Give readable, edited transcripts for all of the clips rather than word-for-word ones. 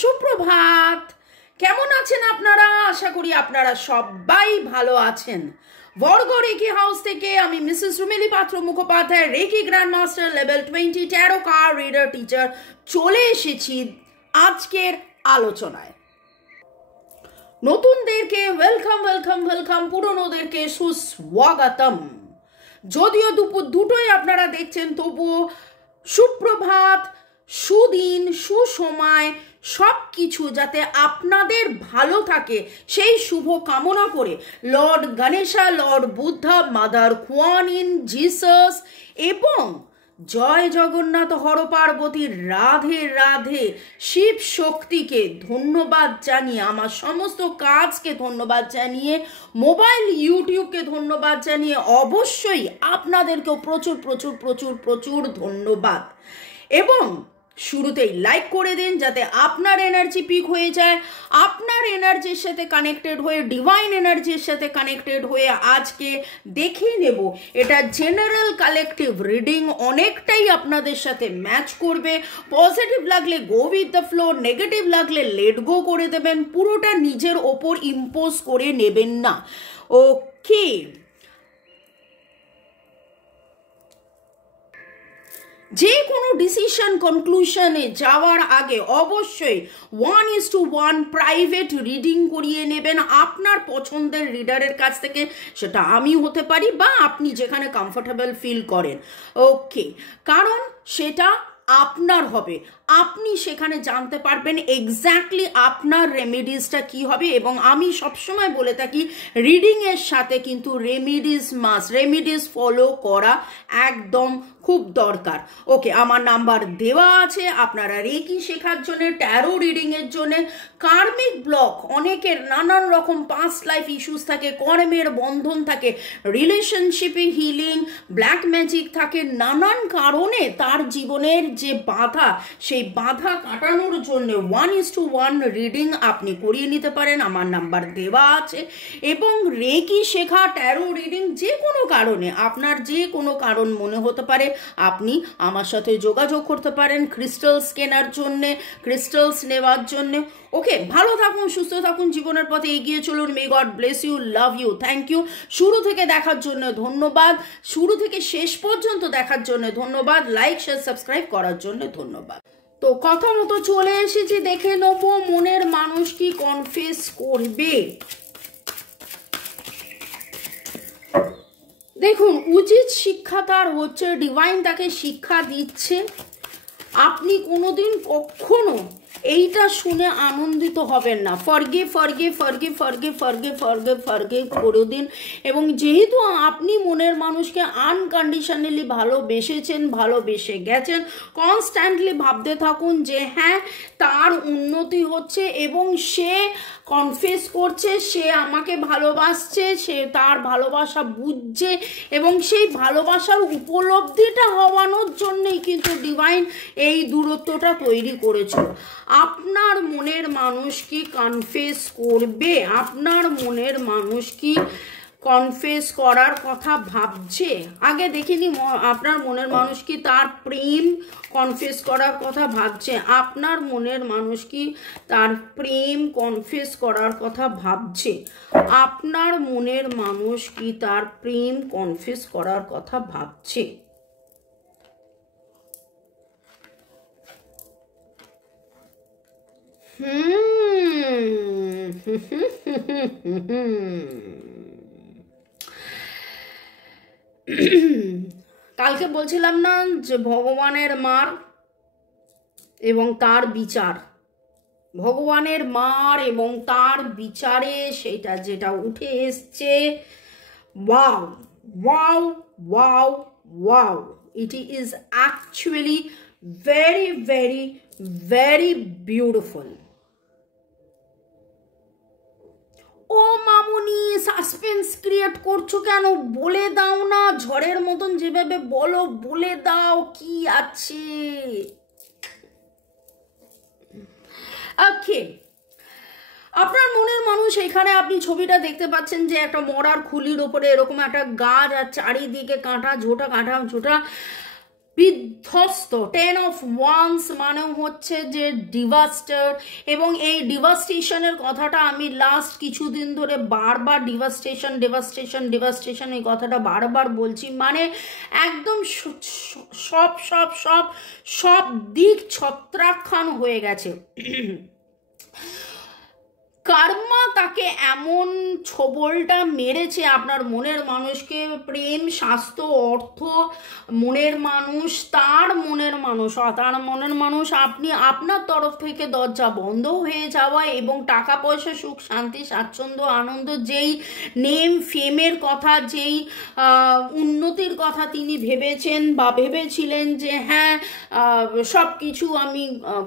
সুপ্রভাত। কেমন আছেন আপনারা? আশা করি আপনারা সবাই ভালো আছেন। বর্গ রেকি হাউস থেকে আমি Mrs Rumeli Patra Mukhopadhyay, reiki grand master level 20 tarot card reader teacher, চলে এসেছি আজকের আলোচনায়। নতুনদেরকে ওয়েলকাম ওয়েলকাম ওয়েলকাম, পুরনোদেরকে সুস্বাগতম। যদিও দুপুর দুটোই আপনারা দেখছেন, তবুও সুপ্রভাত, সুদিন, সুসময়, সব কিছু যাতে আপনাদের ভালো থাকে সেই শুভ কামনা করে Lord Ganesha, Lord Buddha, mother কুয়ান in, Jesus এবং জয় জগন্নাথ, হর পার্বতী, রাধে রাধে, শিব শক্তিকে ধন্যবাদ জানিয়ে, আমার সমস্ত কাজকে ধন্যবাদ জানিয়ে, মোবাইল ইউটিউবকে ধন্যবাদ জানিয়ে, অবশ্যই আপনাদেরকেও প্রচুর প্রচুর প্রচুর প্রচুর ধন্যবাদ। এবং শুরুতেই লাইক করে দিন যাতে আপনার এনার্জি পিক হয়ে যায়। আপনার এনার্জির সাথে কানেক্টেড হয়ে, ডিভাইন এনার্জির সাথে কানেক্টেড হয়ে আজকে দেখে নেব এটা জেনারেল কালেকটিভ রিডিং অনেকটাই আপনাদের সাথে ম্যাচ করবে। পজিটিভ লাগলে go with the flow, negative লাগলে লেট গো করে দেবেন, পুরোটা নিজের ওপর ইম্পোজ করে নেবেন না। ওকে, যে কোনো ডিসিশন কনক্লুশনে যাওয়ার আগে অবশ্যই 1:1 প্রাইভেট রিডিং করিয়ে নেবেন আপনার পছন্দের রিডারের কাছ থেকে। সেটা আমি হতে পারি বা আপনি যেখানে কমফোর্টেবল ফিল করেন। ওকে, কারণ সেটা আপনার হবে, আপনি সেখানে জানতে পারবেন এক্স্যাক্টলি আপনার রেমেডিসটা কি হবে। এবং আমি সবসময় বলে থাকি রিডিংয়ের সাথে কিন্তু রেমেডিস মাস্ট, রেমেডিস ফলো করা একদম খুব দরকার। ওকে, আমার নাম্বার দেওয়া আছে, আপনারা রেকি শেখার জন্য, ট্যারো রিডিংয়ের জন্য। কার্মিক ব্লক, অনেকের নানান রকম পাস্ট লাইফ ইস্যুস থাকে, কর্মের বন্ধন থাকে, রিলেশনশিপে হিলিং, ব্ল্যাক ম্যাজিক থাকে, নানান কারণে তার জীবনের যে বাধা, সেই বাধা কাটানোর জন্য 1:1 রিডিং আপনি করিয়ে নিতে পারেন। আমার নাম্বার দেওয়া আছে। এবং রেকি শেখা, ট্যারো রিডিং যে কোনো কারণে, আপনার যে কোনো কারণ মনে হতে পারে, আপনি আমার সাথে যোগাযোগ করতে পারেন ক্রিস্টালস কেনার জন্যে, ক্রিস্টালস নেওয়ার জন্যে। ওকে, ভালো থাকুন, সুস্থ থাকুন, জীবনের পথে এগিয়ে চলুন। May God bless you, love you, thank you. শুরু থেকে দেখার জন্য ধন্যবাদ, শুরু থেকে শেষ পর্যন্ত দেখার জন্য ধন্যবাদ, লাইক শেয়ার সাবস্ক্রাইব করার জন্য ধন্যবাদ। তো কথা মতো চলে এসেছি, দেখে নেবো মনের মানুষ কি কনফেস করবে। দেখুন, উচিত শিক্ষা তার হচ্ছে, ডিভাইন তাকে শিক্ষা দিচ্ছে। আপনি কোনোদিন কখনো এইটা শুনে আনন্দিত হবেন না। Forgive forgive forgive forgive forgive forgive forgive করে দিন। এবং যেহেতু আপনি মনের মানুষকে আনকন্ডিশনালি ভালোবেসেছেন, ভালোবেসে গেছেন, কনস্ট্যান্টলি ভাবতে থাকুন যে হ্যাঁ, তার উন্নতি হচ্ছে এবং সে কনফেস করছে, সে আমাকে ভালোবাসছে, সে তার ভালোবাসা বুঝছে এবং সেই ভালোবাসার উপলব্ধিটা হওয়ানোর জন্যই কিন্তু ডিভাইন এই দূরত্বটা তৈরি করেছিল। আপনার মনের মানুষ কি কনফেস করবে? আপনার মনের মানুষ কি কনফেস করার কথা ভাবছে? আগে দেখিনি আপনার মনের মানুষ কি তার প্রেম কনফেস করার কথা ভাবছে। আপনার মনের মানুষ কি তার প্রেম কনফেস করার কথা ভাবছে। আপনার মনের মানুষ কি তার প্রেম কনফেস করার কথা ভাবছে। কালকে বলছিলাম না যে ভগবানের মার এবং তার বিচার, ভগবানের মার এবং তার বিচারে সেটা যেটা উঠে এসছে, wow wow wow wow, it is actually very very very beautiful. O Mamuni, suspense create করছো কেন? বলে দাও না, ঝড়ের মতন যেভাবে বলো, বলে দাও কি আছে। ওকে, আপনার মনের মানুষ, এখানে আপনি ছবিটা দেখতে পাচ্ছেন যে একটা মরার খুলির ওপরে এরকম একটা গাছ আর চারিদিকে কাঁটা ঝোটা, কাঁটা ঝোটা। বিধ্বস্ত। 10 of Wands মানে হচ্ছে যে ডিভাস্টার, এবং এই ডিভাস্টেশনের কথাটা আমি লাস্ট কিছুদিন ধরে বারবার ডিভাস্টেশন এই কথাটা বারবার বলছি। মানে একদম সব সব সব সব দিক ছত্রাকখান হয়ে গেছে। কর্মা তাকে এমন ছোবলটা মেরেছে, আপনার মনের মানুষকে, প্রেম, স্বাস্থ্য, অর্থ, মনের মানুষ, তার মনের মানুষ আপনি আপনার তরফ থেকে দরজা বন্ধ হয়ে যাওয়া, এবং টাকা পয়সা, সুখ শান্তি, স্বাচ্ছন্দ্য, আনন্দ, যেই নেম ফেমের কথা, যেই উন্নতির কথা তিনি ভেবেছেন বা ভেবেছিলেন যে হ্যাঁ সব কিছু আমি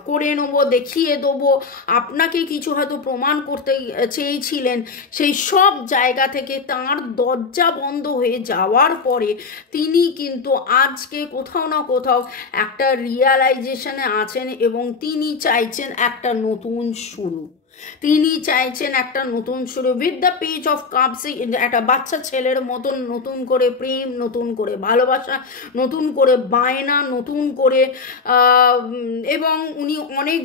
করে নেবো, দেখিয়ে দেবো, আপনাকে কিছু হয়তো প্রমাণ করতে চেয়েছিলেন, সেই সব জায়গা থেকে তার দরজা বন্ধ হয়ে যাওয়ার পরে তিনি কিন্তু আজকে কোথাও না কোথাও একটা রিয়ালাইজেশনে আছেন, এবং তিনি চাইছেন একটা নতুন শুরু। With the page of cups, একটা বাচ্চা ছেলের মতন নতুন করে প্রেম, নতুন করে ভালোবাসা, নতুন করে বায়না, নতুন করে এবং উনি অনেক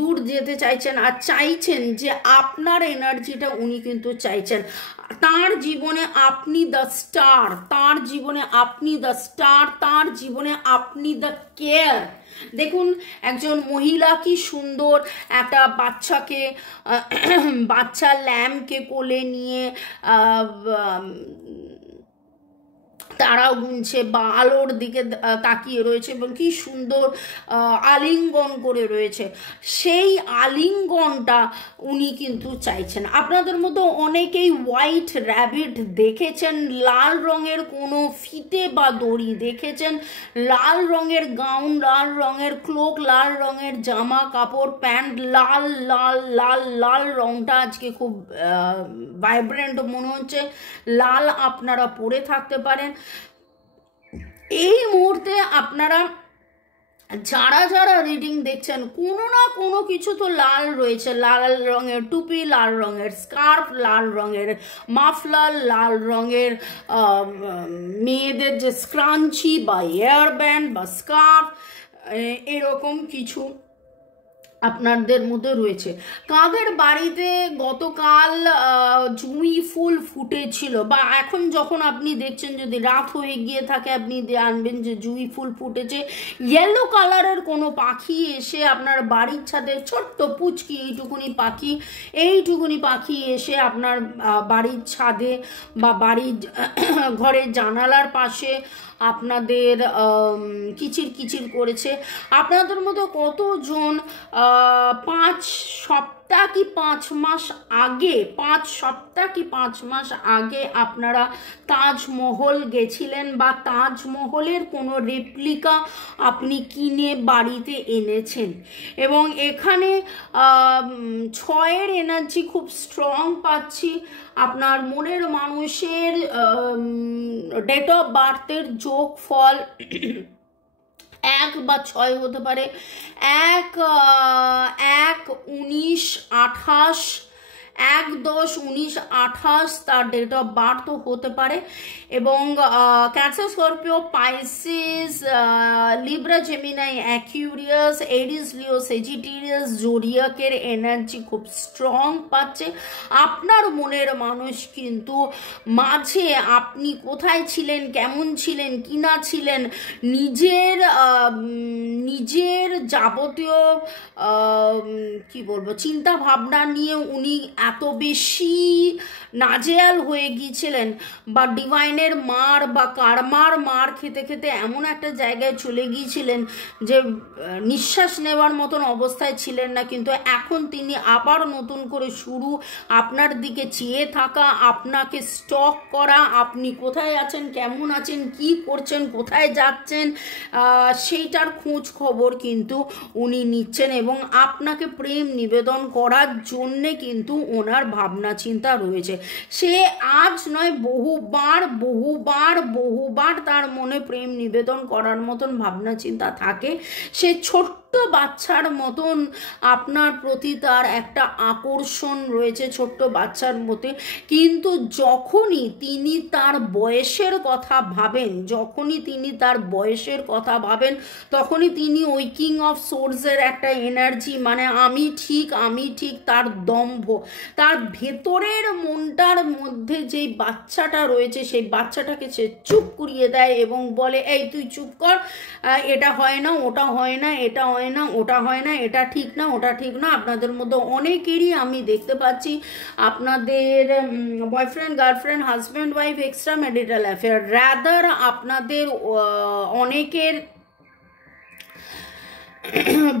দূর যেতে চাইছেন, আর চাইছেন যে আপনার এনার্জিটা উনি কিন্তু চাইছেন। তার জীবনে আপনি দ্য স্টার, তার জীবনে আপনি দ্য কেয়ার। দেখুন একজন মহিলা কি সুন্দর একটা বাচ্চা ল্যাম্পকে কোলে নিয়ে তারাও গুনছে বা আলোর দিকে তাকিয়ে রয়েছে, এবং কি সুন্দর আলিঙ্গন করে রয়েছে। সেই আলিঙ্গনটা উনি কিন্তু চাইছেন। আপনাদের মধ্যে অনেকেই হোয়াইট র্যাবিট দেখেছেন, লাল রঙের কোনো ফিতে বা দড়ি দেখেছেন, লাল রঙের গাউন, লাল রঙের ক্লোক, লাল রঙের জামা কাপড়, প্যান্ট, লাল লাল লাল লাল রঙটা আজকে খুব ভাইব্রেন্ট মনে হচ্ছে। লাল আপনারা পরে থাকতে পারেন। এই মুহূর্তে আপনারা যারা রিডিং দেখছেন, কোনো না কোনো কিছু তো লাল রয়েছে। লাল রঙের টুপি, লাল রঙের স্কার্ফ, লাল রঙের মাফলার, লাল রঙের মেয়েদের যে স্ক্রাঞ্চি বা হেয়ার ব্যান্ড বা স্কার্ফ, এরকম কিছু আপনাদের মধ্যে রয়েছে। কাদের বাড়িতে গতকাল জুঁই ফুল ফুটেছিল, বা এখন যখন আপনি দেখছেন, যদি রাত হয়ে গিয়ে থাকে আপনি আনবেন যে জুঁই ফুল ফুটেছে। ইয়েলো কালারের কোনো পাখি এসে আপনার বাড়ির ছাদে, ছোট্ট পুচকি এইটুকুনি পাখি এসে আপনার বাড়ির ছাদে বা বাড়ির ঘরের জানালার পাশে আপনাদের কিচির করেছে। আপনাদের মধ্যে কতজন 5 সপ্তাহ কি 5 মাস আগে 5 সপ্তাহ কি 5 মাস আগে আপনারা তাজমহল গেছিলেন, বা তাজমহলের কোনো রেপ্লিকা আপনি কিনে বাড়িতে এনেছেন। এবং এখানে 6-এর এনার্জি খুব স্ট্রং পাচ্ছি। আপনার মনের মানুষের ডেট অফ বার্থের যোগ ফল 1 বা 6 হতে পারে। 1-19-28, 1-10-19-28 তার ডেট অফ বার্থ হতে পারে। এবং Cancer, Scorpio, Pisces, Libra, Gemini, Aquarius, Aries, Leo, Sagittarius, জোডিয়াকের এনার্জি খুব স্ট্রং পাচ্ছে। আপনার মনের মানুষ কিন্তু মাঝে আপনি কোথায় ছিলেন, কেমন ছিলেন, কি না ছিলেন, নিজের যাবতীয় কি বলবো চিন্তা ভাবনা নিয়ে উনি এত বেশি নাজেহাল হয়ে গিয়েছিলেন, বা ডিভাইনের মার বা কার্মার মার খেতে খেতে এমন একটা জায়গায় চলে গিয়েছিলেন যে নিঃশ্বাস নেওয়ার মতন অবস্থায় ছিলেন না। কিন্তু এখন তিনি আবার নতুন করে শুরু, আপনার দিকে চেয়ে থাকা, আপনাকে স্টক করা, আপনি কোথায় আছেন, কেমন আছেন, কি করছেন, কোথায় যাচ্ছেন, সেইটার খোঁজ খবর কিন্তু উনি নিচ্ছেন। এবং আপনাকে প্রেম নিবেদন করার জন্যে কিন্তু ওনার ভাবনা চিন্তা রয়েছে। সে আজ নয়, বহুবার তার মনে প্রেম নিবেদন করার মতন ভাবনা চিন্তা থাকে। সে ছোট্ট বাচ্চার মতন আপনার প্রতি তার একটা আকর্ষণ রয়েছে, ছোট্ট বাচ্চার মতে। কিন্তু যখনই তিনি তার বয়সের কথা ভাবেন, তখনই তিনি ওই কিং অফ সোর্সের একটা এনার্জি, মানে আমি ঠিক তার দম্ভ, তার ভেতরের মনটার মধ্যে যেই বাচ্চাটা রয়েছে সেই বাচ্চাটাকে সে চুপ করিয়ে দেয় এবং বলে, এই তুই চুপ কর, এটা হয় না, ওটা হয় না, এটা হয় না, ওটা হয় না, এটা ঠিক না, ওটা ঠিক না। আপনাদের মধ্যে অনেকেরই আমি দেখতে পাচ্ছি আপনাদের boyfriend, girlfriend, husband, wife, extra marital affair, rather আপনাদের অনেকের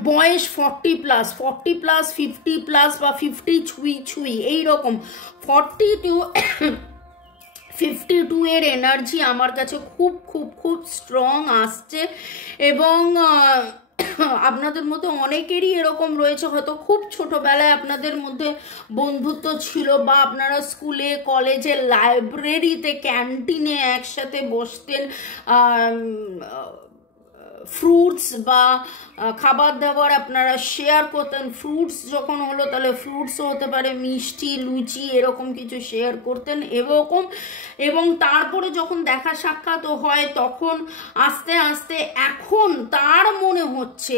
বয়স 40+, 50+ বা 50 ছুঁই এইরকম 52 এর এনার্জি আমার কাছে খুব খুব খুব স্ট্রং আসছে। এবং আপনাদের মধ্যে অনেকেরই এরকম রয়েছে, হয়তো খুব ছোটবেলায় আপনাদের মধ্যে বন্ধুত্ব ছিল, বা আপনারা স্কুলে, কলেজে, লাইব্রেরিতে, ক্যান্টিনে একসাথে বসতেন, ফ্রুটস বা খাবার দাবার আপনারা শেয়ার করতেন। ফ্রুটস যখন হলো তাহলে ফ্রুটসও হতে পারে, মিষ্টি, লুচি, এরকম কিছু শেয়ার করতেন এবং তারপরে যখন দেখা সাক্ষাৎ হয় তখন আস্তে আস্তে এখন তার মনে হচ্ছে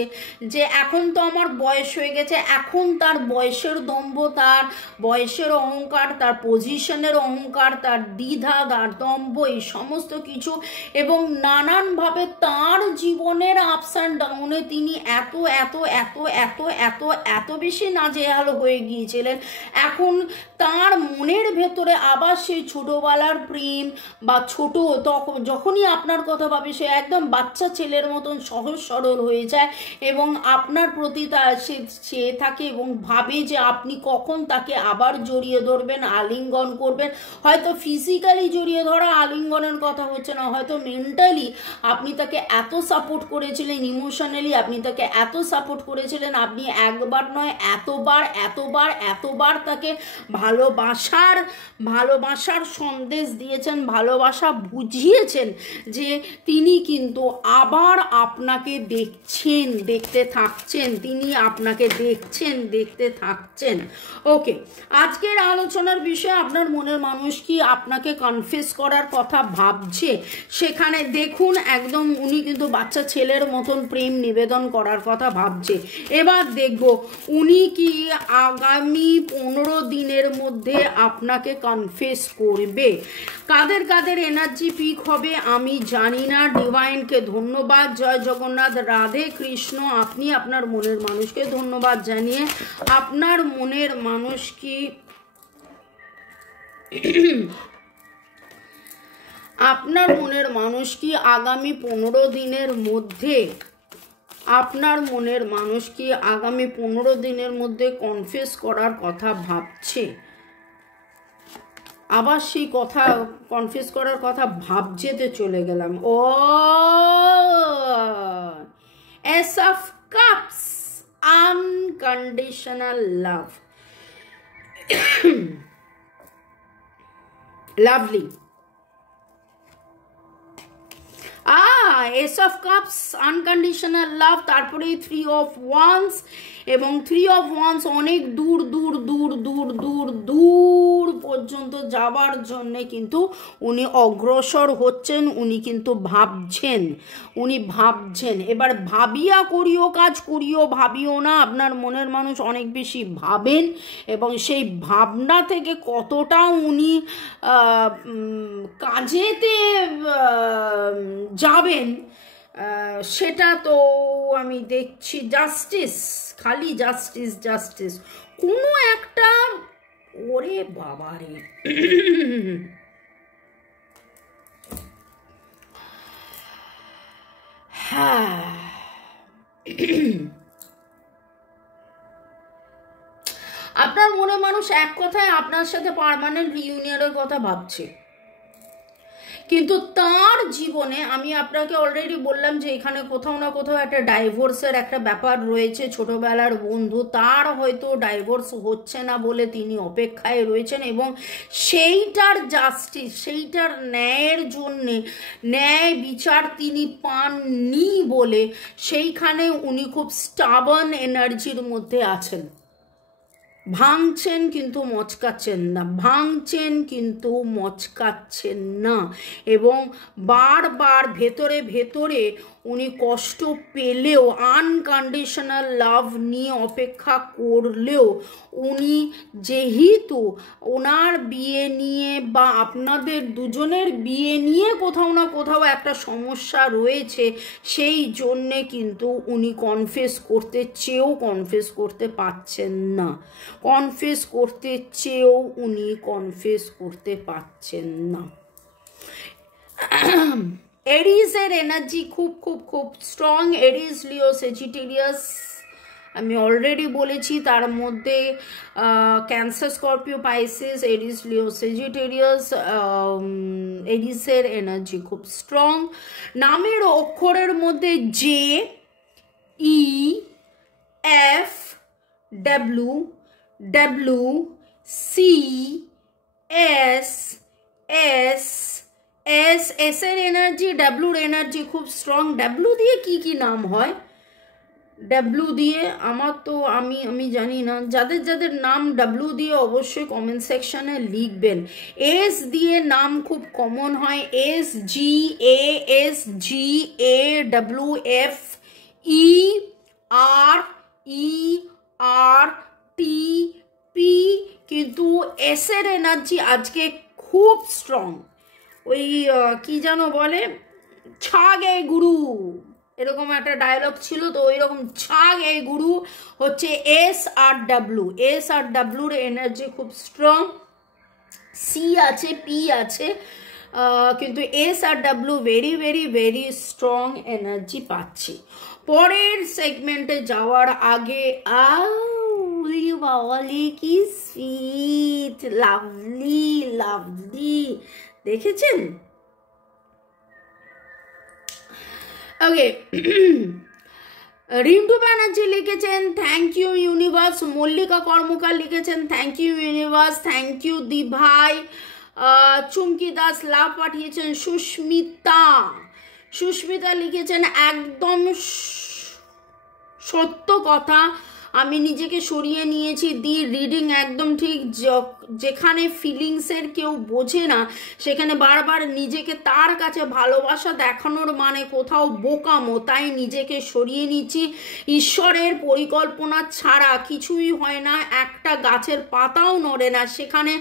যে এখন তো আমার বয়স হয়ে গেছে, এখন তার বয়সের দম্ভ, তার বয়সের অহংকার, তার পজিশনের অহংকার, তার দ্বিধা, তার দম্ভ, এই সমস্ত কিছু, এবং নানানভাবে তার জীবনের আপস অ্যান্ড ডাউনে তিনি এত এত এত এত এত এত বেশি নাজেহাল হয়ে গিয়েছিলেন। এখন তার মনের ভেতরে আবার সেই ছোটবেলার প্রেম বা তখন যখনই আপনার কথা ভাবে সে একদম বাচ্চা ছেলের মতন সহজ সরল হয়ে যায় এবং আপনার প্রতি সে থাকে এবং ভাবে যে আপনি কখন তাকে আবার জড়িয়ে ধরবেন, আলিঙ্গন করবেন। হয়তো ফিজিক্যালি জড়িয়ে ধরা, আলিঙ্গনের কথা হচ্ছে না, হয়তো মেন্টালি আপনি তাকে এত সাপোর্ট করেছিলেন, ইমোশনালি আপনি তাকে এত সাপোর্ট করেছিলেন, আপনি একবার নয় এতবার তাকে ভালোবাসার সন্দেশ দিয়েছেন, ভালোবাসা বুঝিয়েছেন যে তিনি কিন্তু আবার আপনাকে দেখতে থাকছেন, তিনি আপনাকে দেখতে থাকছেন। ওকে, আজকের আলোচনার বিষয়ে আপনার মনের মানুষ কি আপনাকে কনফেস করার কথা ভাবছে? সেখানে দেখুন একদম উনি কিন্তু বাচ্চা ছেলের মতন প্রেম নিবেদন করার কথা ভাবছে। এবার দেখব উনি কি আগামী 15 দিনের মধ্যে আপনাকে কনফেস করবে। কাদের এনার্জি পিক হবে আমি জানি না। ডিভাইনকে ধন্যবাদ, জয় জগন্নাথ, রাধে কৃষ্ণ। আপনি আপনার মনের মানুষকে ধন্যবাদ জানিয়ে আপনার মনের মানুষ কি আপনার মনের মানুষ কি আগামী 15 দিনের মধ্যে কনফেস করার কথা ভাবছে? আবার সেই কথা কনফেস করার কথা ভাবছেতে চলে গেলাম। ও ace of cups, unconditional love. Lovely. Ace of cups, unconditional love, তারপরে 3 অফ ওয়ান্স, এবং 3 অফ ওয়ান্স অনেক দূর পর্যন্ত যাবার জন্যে কিন্তু উনি অগ্রসর হচ্ছেন, উনি কিন্তু ভাবছেন। এবার ভাবিয়া করিও কাজ, করিও ভাবিও না। আপনার মনের মানুষ অনেক বেশি ভাবেন এবং সেই ভাবনা থেকে কতটা উনি কাজেতে যাবেন সেটা তো আমি দেখছি। জাস্টিস, খালি জাস্টিস কোনো একটা, ওরে বাবারে, হ্যাঁ আপনার মনে মানুষ এক কথায় আপনার সাথে পার্মানেন্ট রিইউনিয়নের কথা ভাবছে, কিন্তু তার জীবনে আমি আপনাকে অলরেডি বললাম যে এখানে কোথাও না কোথাও একটা ডাইভোর্সের একটা ব্যাপার রয়েছে। ছোটবেলার বন্ধু, তার হয়তো ডাইভোর্স হচ্ছে না বলে তিনি অপেক্ষায় রয়েছেন, এবং সেইটার জাস্টিস, সেইটার ন্যায়ের জন্যে ন্যায় বিচার তিনি পাননি বলে সেইখানে উনি খুব স্টাবার্ন এনার্জির মধ্যে আছেন। ভাঙছেন কিন্তু মচকাচ্ছেন না, ভাঙছেন কিন্তু মচকাচ্ছেন না, এবং বারবার ভেতরে ভেতরে উনি কষ্ট পেলেও, আনকন্ডিশনাল লাভ নিয়ে অপেক্ষা করলেও, উনি যেহেতু ওনার বিয়ে নিয়ে বা আপনাদের দুজনের বিয়ে নিয়ে কোথাও না কোথাও একটা সমস্যা রয়েছে, সেই জন্যে কিন্তু উনি কনফেস করতে চেয়েও কনফেস করতে পারছেন না, কনফেস করতে চেয়েও উনি কনফেস করতে পারছেন না। এরিসের এনার্জি খুব খুব খুব স্ট্রং। এরিস, লিও, সেজিটেরিয়াস আমি অলরেডি বলেছি, তার মধ্যে Cancer, Scorpio, Pisces, Aries, Leo, Sagittarius, এরিসের এনার্জি খুব স্ট্রং। নামের অক্ষরের মধ্যে J, E, F, W, W, C, S, S, S, S এর এনার্জি, ডাব্লিউর এনার্জি খুব স্ট্রং। ডাব্লিউ দিয়ে কি কি নাম হয়? ডাব্লিউ দিয়ে আমার তো আমি জানি না, যাদের যাদের নাম ডাব্লিউ দিয়ে অবশ্যই কমেন্ট সেকশনে লিখবেন। এস দিয়ে নাম খুব কমন হয়, S G A, S G A W F, E R, E R T P, কিন্তু এস এর এনার্জি আজকে খুব স্ট্রং। ওই কি যেন বলে, ছাগে গুরু, এরকম একটা ডায়লগ ছিল তো, ওই রকম ছাগে গুরু হচ্ছে এস আর ডাব্লিউ। এস আর ডাব্লিউর এনার্জি খুব স্ট্রং। সি আছে, পি আছে, কিন্তু এস আর W very very very strong energy পাচ্ছি। পরের সেগমেন্টে যাওয়ার আগে বাওয়ালি কি সুইট, লাভলি লাভলি, দেখেছেন? ওকে, রিন্টু ব্যানার্জি লিখেছেন thank you universe. Mallika Karmakar লিখেছেন thank you universe, thank you দি ভাই। চুমকি দাস লাভ পাঠিয়েছেন। সুস্মিতা লিখেছেন একদম সত্য কথা, আমি নিজেকে সরিয়ে নিয়েছি। দি রিডিং একদম ঠিক, যেখানে ফিলিংসের কেউ বোঝে না সেখানে বারবার নিজেকে তার কাছে ভালোবাসা দেখানোর মানে কোথাও বোকামো, তাই নিজেকে সরিয়ে নিচ্ছি। ঈশ্বরের পরিকল্পনা ছাড়া কিছুই হয় না, একটা গাছের পাতাও নড়ে না, সেখানে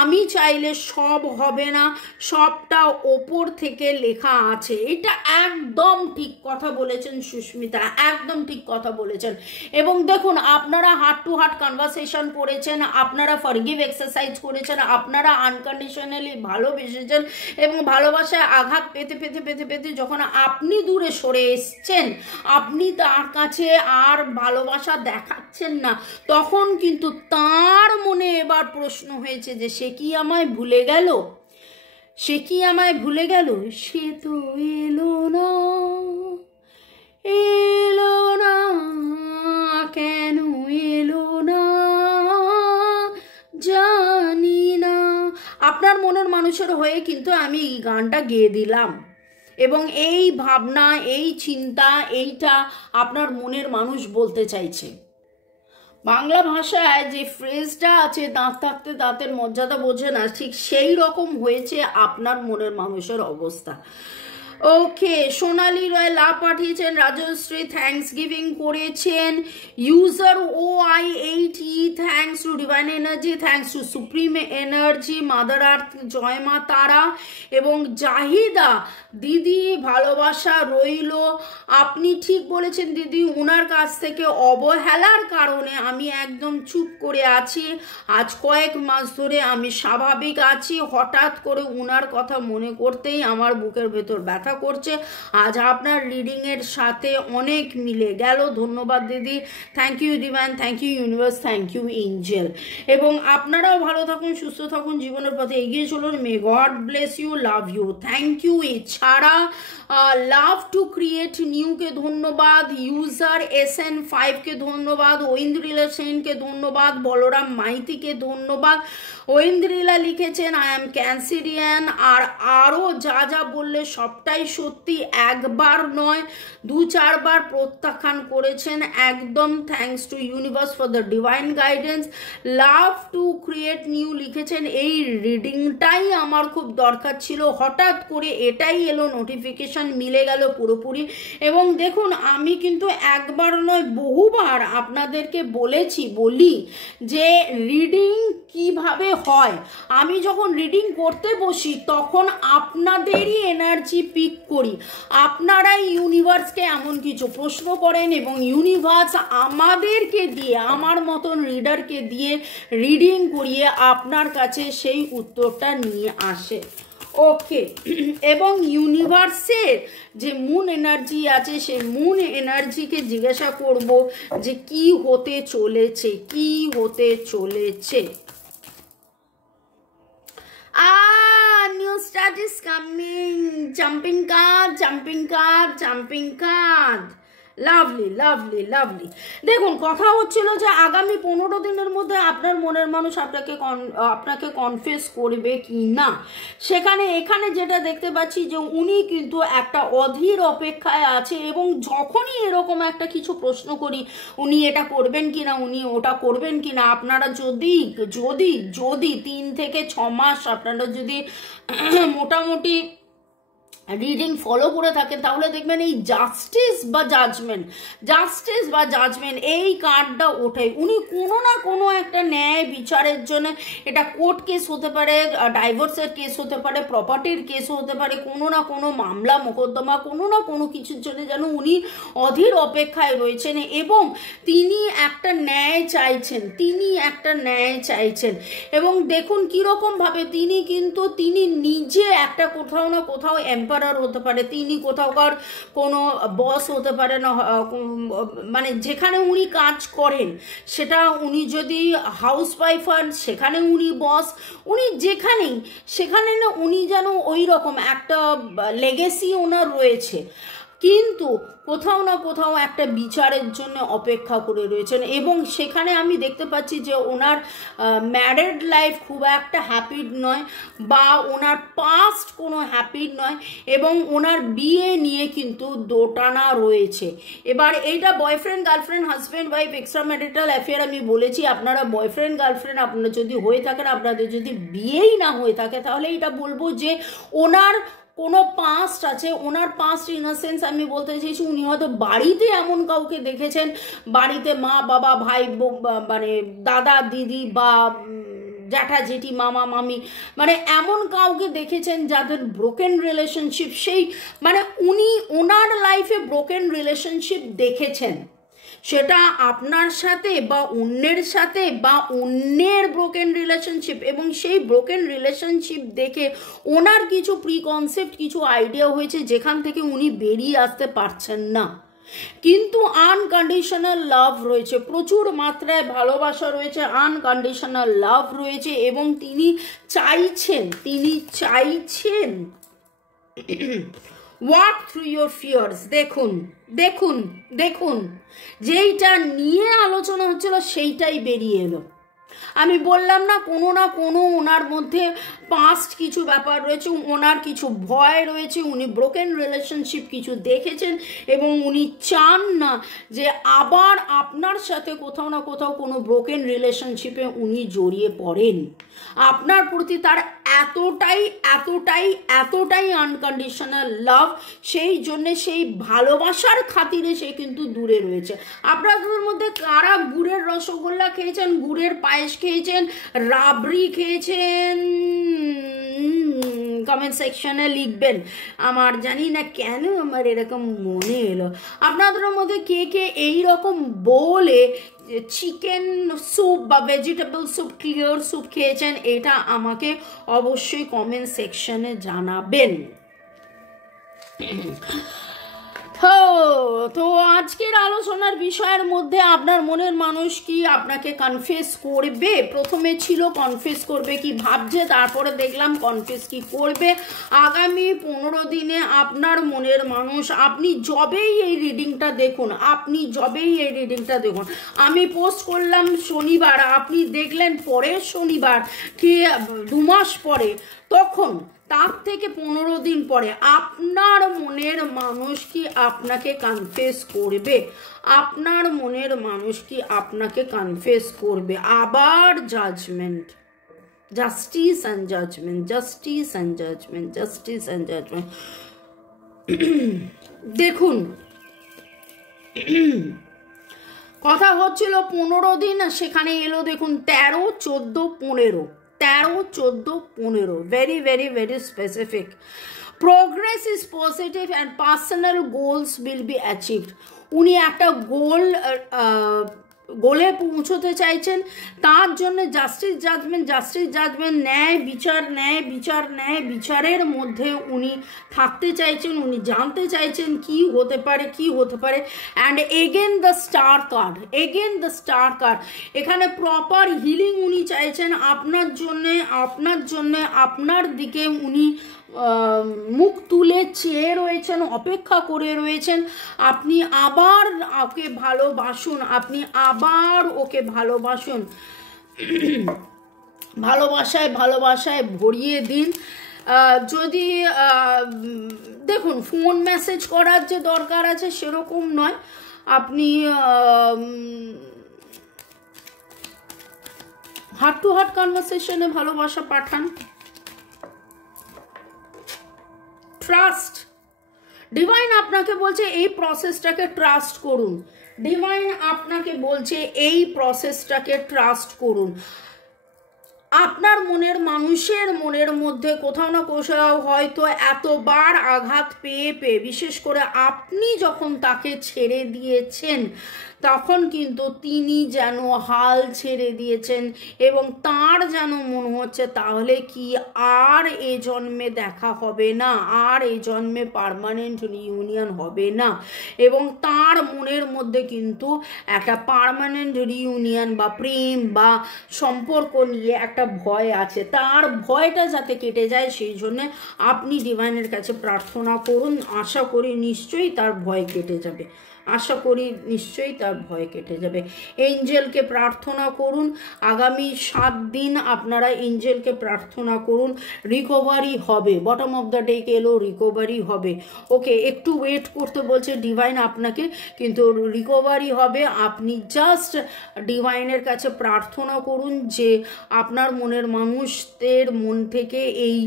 আমি চাইলে সব হবে না, সবটা ওপর থেকে লেখা আছে। এটা একদম ঠিক কথা বলেছেন সুস্মিতা, একদম ঠিক কথা বলেছেন। এবং দেখুন, আপনারা হার্ট টু হার্ট কনভারসেশন করেছেন, আপনারা ফরগিভ এক্সারসাইজ করেছেন, আপনারা আনকন্ডিশনালি ভালোবেসেছেন, এবং ভালোবাসায় আঘাত পেতে পেতে পেতে পেতে যখন আপনি দূরে সরে এসছেন, আপনি তার কাছে আর ভালোবাসা দেখাচ্ছেন না, তখন কিন্তু তার মনে এবার প্রশ্ন হয়েছে যে সে কি আমায় ভুলে গেল, সে কি আমায় ভুলে গেল, সে তো এলো না, এলো না, কেন এলো না জানি না। আপনার মনের মানুষের হয়ে কিন্তু আমি এই গানটা গেয়ে দিলাম, এবং এই ভাবনা, এই চিন্তা, এইটা আপনার মনের মানুষ বলতে চাইছে। বাংলা ভাষায় যে ফ্রেজটা আছে, দাঁত থাকতে দাঁতের মর্যাদা বোঝে না, ঠিক সেই রকম হয়েছে আপনার মনের মানুষের অবস্থা। ওকে, সোনালি রয় লাভ পাঠিয়েছেন। রাজশ্রী থ্যাঙ্কস গিভিং করেছেন। User OI8E thanks to divine energy, thanks to supreme energy, mother earth, জয় মা তারা। এবং জাহিদা দিদি ভালোবাসা রইল, আপনি ঠিক বলেছেন দিদি, ওনার কাছ থেকে অবহেলার কারণে আমি একদম চুপ করে আছি, আজ কয়েক মাস ধরে আমি স্বাভাবিক আছি, হঠাৎ করে ওনার কথা মনে করতেই আমার বুকের ভেতর ব্যথা দেখা করছে, আজ আপনার রিডিংয়ের সাথে অনেক মিলে গেল। ধন্যবাদ দিদি, thank you divine, thank you universe, thank you angel. এবং আপনারাও ভালো থাকুন, সুস্থ থাকুন, জীবনের পথে এগিয়ে চলুন। May God bless you, love you, thank you. এছাড়া লাভ টু ক্রিয়েট নিউকে ধন্যবাদ, ইউজার SN5কে ধন্যবাদ, ঐন্দ্রিলা সেনকে ধন্যবাদ, বলরাম মাইতিকে ধন্যবাদ। ঐন্দ্রিলা লিখেছেন আই অ্যাম ক্যান্সেরিয়ান, আর আরও যা যা বললে সবটাই সত্যি, একবার নয় 2-4 বার প্রত্যাখ্যান করেছেন। একদম thanks to universe for the divine guidance. Love to create new লিখেছেন এই রিডিংটাই আমার খুব দরকার ছিল, হঠাৎ করে এটাই এলো, নোটিফিকেশন মিলে গেল পুরোপুরি। এবং দেখুন আমি কিন্তু একবার নয় বহুবার আপনাদেরকে বলি যে রিডিং কিভাবে হয়। আমি যখন রিডিং করতে বসি তখন আপনাদেরই এনার্জি পিক করি, আপনারাই ইউনিভার্সকে এমন কিছু প্রশ্ন করেন এবং ইউনিভার্স আমাদেরকে দিয়ে, আমার মতন রিডারকে দিয়ে রিডিং করিয়ে আপনার কাছে সেই উত্তরটা নিয়ে আসে। ওকে, এবং ইউনিভার্সের যে মুন এনার্জি আছে সেই মুন এনার্জিকে জিজ্ঞাসা করব যে কি হতে চলেছে, কি হতে চলেছে। New start is coming. Jumping card, jumping card, jumping card. Lovely lovely lovely. দেখুন কথা হচ্ছিল যে আগামী 15 দিনের মধ্যে আপনার মনের মানুষ আপনাকে কনফেস করবে কি না। এখানে যেটা দেখতে পাচ্ছি যে উনি কিন্তু একটা অধীর অপেক্ষায় আছে, এবং যখনই এরকম একটা কিছু প্রশ্ন করি উনি এটা করবেন কিনা, উনি ওটা করবেন কিনা, আপনারা যদি 3 থেকে 6 মাস আপনারা যদি মোটামুটি রিডিং ফলো করে থাকেন তাহলে দেখবেন এই জাস্টিস বা জাজমেন্ট এই কার্ডটা ওঠে। উনি কোনো না কোনো একটা ন্যায় বিচারের জন্য, এটা কোর্ট কেস হতে পারে, ডাইভোর্সের কেস হতে পারে, প্রপার্টির কেস হতে পারে, কোনো না কোনো মামলা মোকদ্দমা, কোনো না কোনো কিছুর জন্য যেন উনি অধীর অপেক্ষায় রয়েছেন এবং তিনি একটা ন্যায় চাইছেন। এবং দেখুন কীরকমভাবে তিনি নিজে একটা কোথাও না কোথাও হতে পারে, তিনি কোথাওকার কোনো বস হতে পারে না, মানে যেখানে উনি কাজ করেন সেটা, উনি যদি হাউস ওয়াইফ হন সেখানে উনি বস, উনি সেখানে না উনি যেন ওই রকম একটা লেগেসি ওনার রয়েছে, কিন্তু কোথাও না কোথাও একটা বিচারের জন্য অপেক্ষা করে রয়েছেন। এবং সেখানে আমি দেখতে পাচ্ছি যে ওনার ম্যারিড লাইফ খুব একটা হ্যাপি নয়, বা ওনার পাস্ট কোনো হ্যাপি নয়, এবং ওনার বিয়ে নিয়ে কিন্তু দোটানা রয়েছে। এবার এইটা boyfriend girlfriend husband wife extra marital affair আমি বলেছি, আপনারা বয়ফ্রেন্ড গার্লফ্রেন্ড আপনারা যদি হয়ে থাকেন, আপনাদের যদি বিয়েই না হয়ে থাকে, তাহলে এটা বলবো যে ওনার কোনো পাস্ট আছে। ওনার পাস্ট ইন আ সেন্স আমি বলতে চাইছি উনি হয়তো বাড়িতে এমন কাউকে দেখেছেন, বাড়িতে মা বাবা ভাই মানে দাদা দিদি বা জ্যাঠা জেঠি মামা মামি, মানে এমন কাউকে দেখেছেন যাদের ব্রোকেন রিলেশনশিপ, সেই মানে উনি ওনার লাইফে ব্রোকেন রিলেশনশিপ দেখেছেন, সেটা আপনার সাথে বা অন্যের সাথে বা অন্যের ব্রোকেন রিলেশনশিপ, এবং সেই ব্রোকেন রিলেশনশিপ দেখে ওনার কিছু প্রিকনসেপ্ট, কিছু আইডিয়া হয়েছে যেখান থেকে উনি বেরিয়ে আসতে পারছেন না। কিন্তু আনকন্ডিশনাল লাভ রয়েছে, প্রচুর মাত্রায় ভালোবাসা রয়েছে, আনকন্ডিশনাল লাভ রয়েছে, এবং তিনি চাইছেন walk through your fears। দেখুন যেইটা নিয়ে আলোচনা হচ্ছিল সেইটাই বেরিয়ে এলো। আমি বললাম না কোনো ওনার মধ্যে পাস্ট কিছু ব্যাপার রয়েছে, ওনার কিছু ভয় রয়েছে, উনি ব্রোকেন রিলেশনশিপ কিছু দেখেছেন এবং উনি চান না যে আবার আপনার সাথে কোথাও না কোথাও কোনো ব্রোকেন রিলেশনশিপে উনি জড়িয়ে পড়েন। আপনার প্রতি তার এতটাই আনকন্ডিশনাল লাভ, সেই জন্যে সেই ভালোবাসার খাতিরে সে কিন্তু দূরে রয়েছে। আপনাদের মধ্যে কারা গুড়ের রসগোল্লা খেয়েছেন, গুড়ের পায়েস খেয়েছেন, রাবড়ি খেয়েছেন, কমেন্ট সেকশনে লিখবেন। আমার জানি না কেন আমার এরকম মনে এলো, আপনাদের মধ্যে কে এইরকম বলে চিকেন স্যুপ বা ভেজিটেবল স্যুপ, ক্লিয়ার স্যুপ খেয়েছেন, এটা আমাকে অবশ্যই কমেন্ট সেকশনে জানাবেন। তো আজকের আলোচনার বিষয়ের মধ্যে আপনার মনের মানুষ কি আপনাকে কনফেস করবে? প্রথমে ছিল কনফেস করবে কি ভাবছে, তারপরে দেখলাম কনফেস কি করবে। আগামী 15 দিনে আপনার মনের মানুষ, আপনি যবেই এই রিডিংটা দেখুন, আমি পোস্ট করলাম শনিবার, আপনি দেখলেন পরের শনিবার কি 2 মাস পরে, তখন তার থেকে 15 দিন পরে আপনার মনের মানুষ কি আপনাকে কনফেস করবে? আপনার মনের মানুষ কি আপনাকে কনফেস করবে? আবার judgement, justice and judgement, justice and judgement, justice and judgement. দেখুন, কথা হচ্ছিল 15 দিন, সেখানে এলো দেখুন 13, 14, 15, 13, 14, 15, very very very specific. Progress is positive and personal goals will be achieved. উনি একটা গোলে পৌঁছতে চাইছেন, তার জন্য জাস্টিস জাজমেন্ট, ন্যায় বিচারের মধ্যে উনি থাকতে চাইছেন, উনি জানতে চাইছেন কি হতে পারে। And again the star card, এখানে প্রপার হিলিং উনি চাইছেন আপনার জন্যে, আপনার দিকে উনি মুখ তুলে চেয়ে রয়েছেন, অপেক্ষা করে রয়েছেন। আপনি আবার ওকে ভালোবাসুন, ভালোবাসায় ভরিয়ে দিন। যদি দেখুন, ফোন মেসেজ করার যে দরকার আছে সেরকম নয়, আপনি হার্ট টু হার্ট কনভারসেশনে ভালোবাসা পাঠান। ট্রাস্ট, ডিভাইন আপনাকে বলছে এই প্রসেসটাকে ট্রাস্ট করুন, আপনার মনের মানুষের মনের মধ্যে কোথাও না কোথাও হয়তো এতবার আঘাত পেয়ে বিশেষ করে আপনি যখন তাকে ছেড়ে দিয়েছেন, তখন কিন্তু তিনি যেন হাল ছেড়ে দিয়েছেন এবং তার যেন মনে হচ্ছে তাহলে কি আর এ জন্মে দেখা হবে না, আর এই জন্মে পার্মানেন্ট রিইউনিয়ন হবে না। এবং তার মনের মধ্যে কিন্তু একটা পার্মানেন্ট রিইউনিয়ন বা প্রেম বা সম্পর্ক নিয়ে একটা ভয় আছে, তার ভয়টা যাতে কেটে যায় সেই জন্য আপনি ডিভাইনের কাছে প্রার্থনা করুন। আশা করি নিশ্চয়ই তার ভয় কেটে যাবে, এঞ্জেলকে প্রার্থনা করুন, আগামী 7 দিন আপনারা এঞ্জেলকে প্রার্থনা করুন, রিকভারি হবে। বটম অফ দ্য ডেক এলো, রিকভারি হবে। ওকে, একটু ওয়েট করতে বলছে ডিভাইন আপনাকে, কিন্তু রিকভারি হবে। আপনি জাস্ট ডিভাইনের কাছে প্রার্থনা করুন যে আপনার মনের মানুষদের মন থেকে এই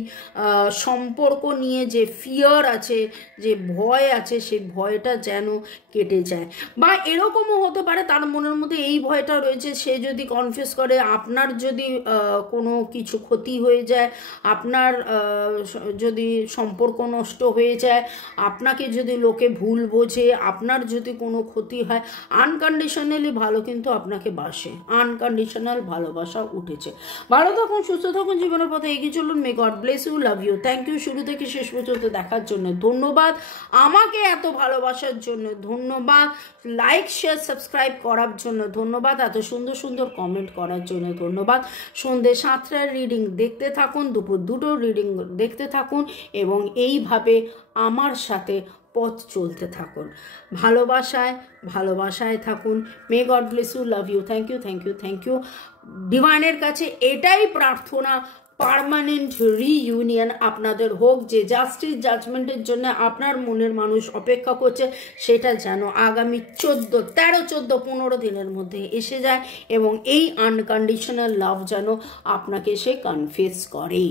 সম্পর্ক নিয়ে যে ফিয়ার আছে, যে ভয় আছে, সেই ভয়টা যেন কেটে যায়। বা এরকমও হতে পারে তার মনের মধ্যে এই ভয়টা রয়েছে, সে যদি কনফেস করে আপনার যদি কোনো কিছু ক্ষতি হয়ে যায়, আপনার যদি সম্পর্ক নষ্ট হয়ে যায়, আপনাকে যদি লোকে ভুল বোঝে, আপনার যদি কোনো ক্ষতি হয়, আনকন্ডিশনালি ভালো কিন্তু আপনাকে বাসে, আনকন্ডিশনাল ভালোবাসা উঠেছে। ভালো থাকুন, সুস্থ থাকুন, জীবনের পথে এগিয়ে চলুন। May God bless you, love you, thank you শুরু থেকে শেষ পর্যন্ত দেখার জন্য ধন্যবাদ, আমাকে এত ভালোবাসার জন্য ধন্যবাদ, লাইক শেয়ার সাবস্ক্রাইব করার জন্য ধন্যবাদ, এত সুন্দর সুন্দর কমেন্ট করার জন্য ধন্যবাদ। সন্ধ্যে 7টার রিডিং দেখতে থাকুন, দুপুর 2টোর রিডিং দেখতে থাকুন এবং এইভাবে আমার সাথে পথ চলতে থাকুন। ভালোবাসায় থাকুন। May God bless you, love you, thank you. ডিভাইনের কাছে এটাই প্রার্থনা, পার্মানেন্ট রিইউনিয়ন আপনাদের হোক, যে জাস্টিস জাজমেন্টের জন্য আপনার মনের মানুষ অপেক্ষা করছে সেটা যেন আগামী 13, 14, 15 দিনের মধ্যে এসে যায় এবং এই আনকন্ডিশনাল লাভ যেন আপনাকে সে কনফেস করে।